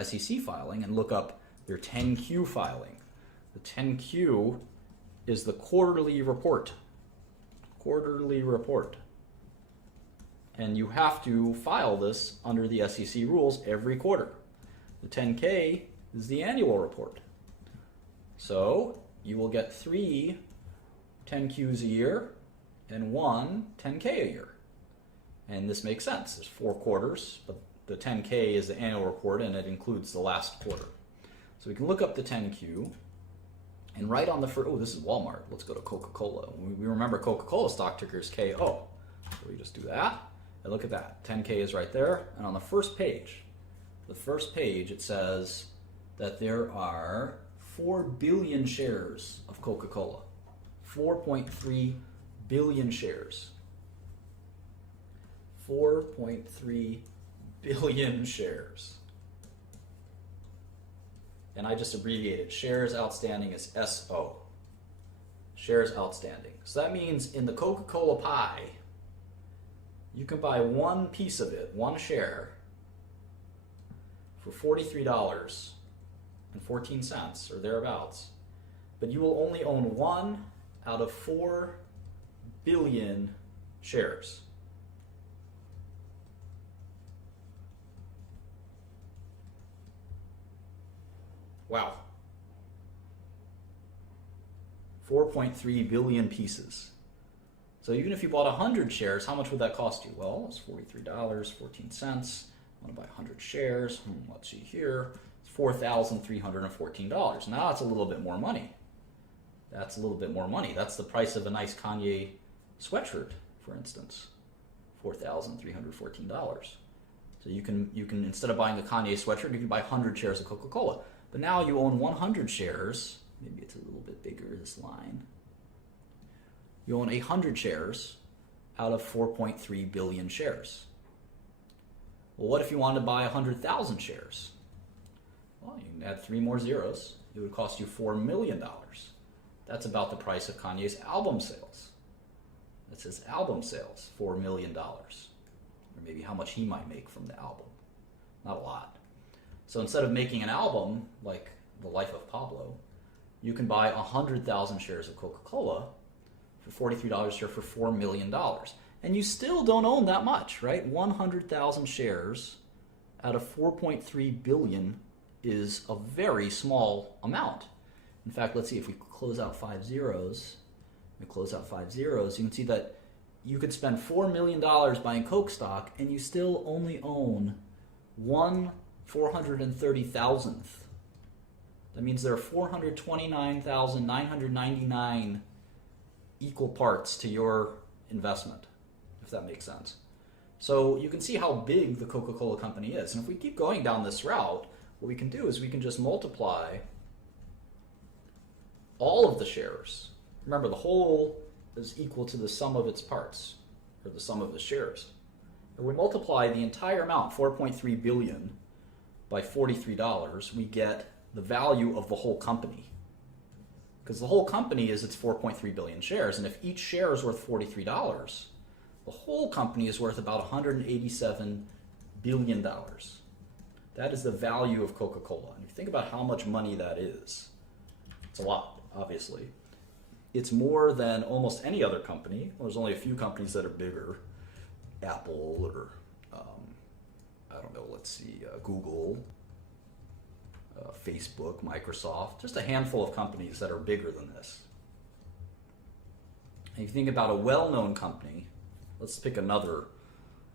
SEC filing and look up their 10Q filing. The 10Q is the quarterly report. Quarterly report. And you have to file this under the SEC rules every quarter. The 10K is the annual report. So you will get 3 10Qs a year and 1 10K a year. And this makes sense. There's 4 quarters, but the 10K is the annual report and it includes the last quarter. So we can look up the 10Q and right on the first, oh, this is Walmart. Let's go to Coca-Cola. We remember Coca-Cola stock ticker is KO. So we just do that and look at that. 10K is right there. And on the first page, it says that there are 4 billion shares of Coca-Cola. 4.3 billion shares. 4.3 billion shares. And I just abbreviated shares outstanding as SO. Shares outstanding. So that means in the Coca-Cola pie, you can buy one piece of it, one share, for $43.14 or thereabouts. But you will only own 1 out of 4 billion shares. Wow. 4.3 billion pieces. So even if you bought 100 shares, how much would that cost you? Well, it's $43.14. I want to buy 100 shares. Let's see here. It's $4,314. Now that's a little bit more money. That's a little bit more money. That's the price of a nice Kanye sweatshirt, for instance. $4,314. So you can instead of buying a Kanye sweatshirt, you can buy 100 shares of Coca-Cola. But now you own 100 shares. Maybe it's a little bit bigger, this line. You own 100 shares out of 4.3 billion shares. Well, what if you wanted to buy 100,000 shares? Well, you can add 3 more zeros. It would cost you $4 million. That's about the price of Kanye's album sales. That's his album sales, $4 million. Or maybe how much he might make from the album. Not a lot. So instead of making an album like The Life of Pablo, you can buy 100,000 shares of Coca-Cola for $43 a share for $4 million. And you still don't own that much, right? 100,000 shares out of 4.3 billion is a very small amount. In fact, let's see if we close out 5 zeros. We close out 5 zeros. You can see that you could spend $4 million buying Coke stock and you still only own 1/430,000th. That means there are 429,999 equal parts to your investment, if that makes sense. So you can see how big the Coca-Cola company is. And if we keep going down this route, what we can do is we can just multiply all of the shares. Remember, the whole is equal to the sum of its parts, or the sum of the shares. And we multiply the entire amount, 4.3 billion, by $43, we get the value of the whole company. Because the whole company is its 4.3 billion shares, and if each share is worth $43, the whole company is worth about $187 billion. That is the value of Coca-Cola. And if you think about how much money that is, it's a lot, obviously. It's more than almost any other company. Well, there's only a few companies that are bigger. Apple or, I don't know, let's see, Google, Facebook, Microsoft, just a handful of companies that are bigger than this. And if you think about a well-known company, let's pick another